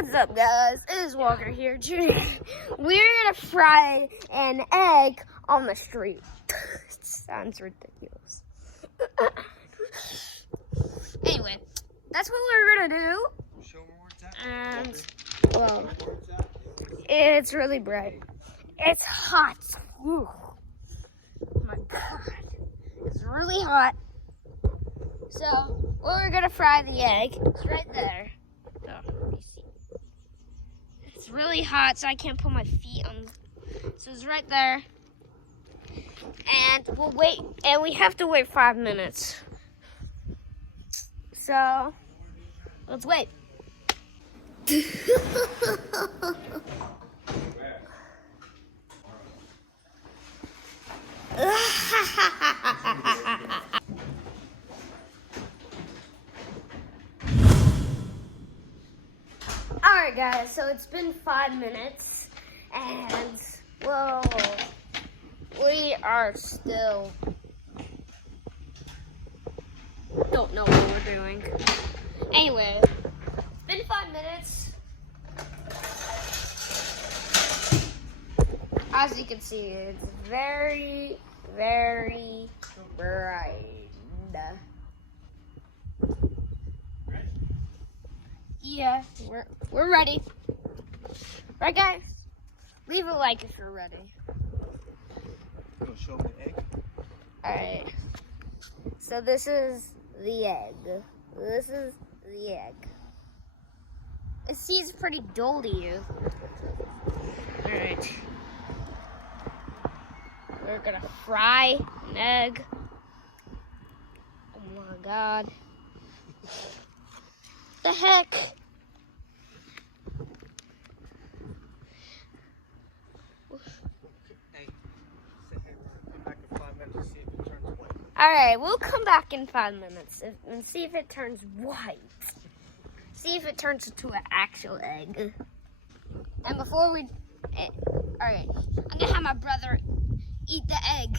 What's up, guys? It is Walker here. We're gonna fry an egg on the street. Sounds ridiculous. Anyway, that's what we're gonna do. And, well, it's really bright. It's hot. Whew. Oh my God. It's really hot. So, we're gonna fry the egg. It's right there. So, you see. It's really hot, so I can't put my feet on. So it's right there. And we'll wait, and we have to wait 5 minutes. So, let's wait. Alright guys, so it's been 5 minutes, and, well, we are still, don't know what we're doing. Anyway, it's been 5 minutes. As you can see, it's very, very bright. Yeah, we're ready. Right, guys? Leave a like if you're ready. You'll show me the egg? Alright. So this is the egg. This is the egg. It seems pretty dull to you. Alright. We're gonna fry an egg. Oh my God. The heck? Alright, we'll come back in 5 minutes and see if it turns white. See if it turns into an actual egg. And before we... Alright, I'm gonna have my brother eat the egg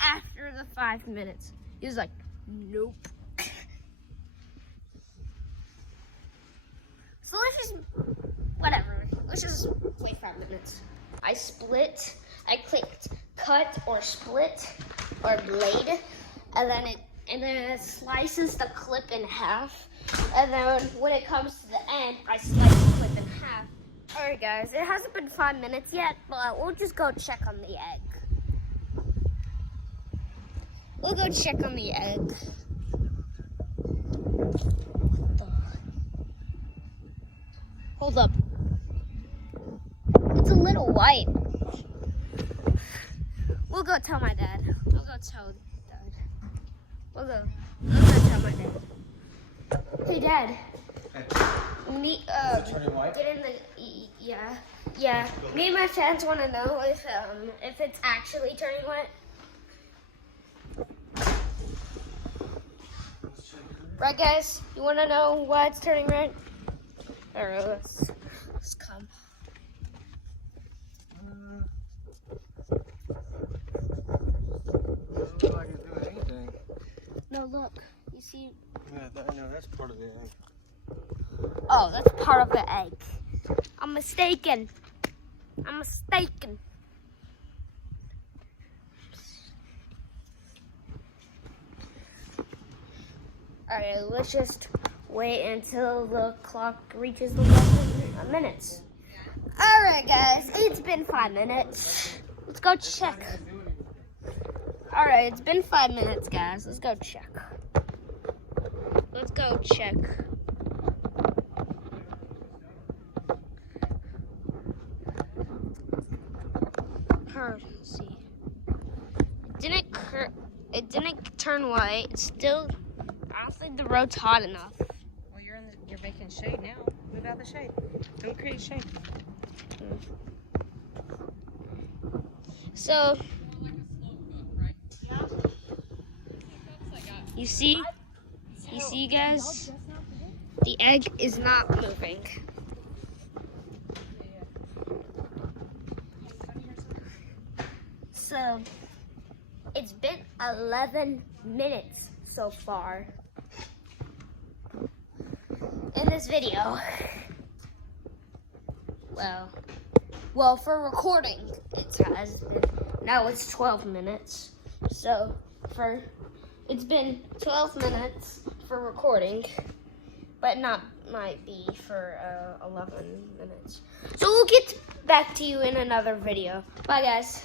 after the 5 minutes. He was like, nope. So let's just, whatever, let's just wait 5 minutes. I clicked cut or split or blade, and then it slices the clip in half. And then when it comes to the end, I slice the clip in half. Alright guys, it hasn't been 5 minutes yet, but we'll just go check on the egg. We'll go check on the egg. Hold up. It's a little white. We'll go tell my dad. We'll go tell Dad. We'll go tell my dad. Hey, Dad. Is it turning white? Get in the... Yeah. Me and my fans want to know if it's actually turning white. Right, guys? You want to know why it's turning red? Alright, let's come. Doesn't look like it's doing anything. No, look. You see? Yeah, no, that's part of the egg. Oh, that's part of the egg. I'm mistaken. Alright, let's just wait until the clock reaches the 11 minutes. Alright guys, it's been 5 minutes. Let's go check. Alright, it's been 5 minutes, guys. Let's go check. Let's see. It didn't turn white. It's still... I don't think the road's hot enough. Well, you're making shade now. Move out of the shade. Don't create shade. So, you see guys, the egg is not moving. So, it's been 11 minutes so far in this video. Well, for recording, it has. Now it's 12 minutes. So, it's been 12 minutes for recording, but might be for 11 minutes. So we'll get back to you in another video. Bye, guys.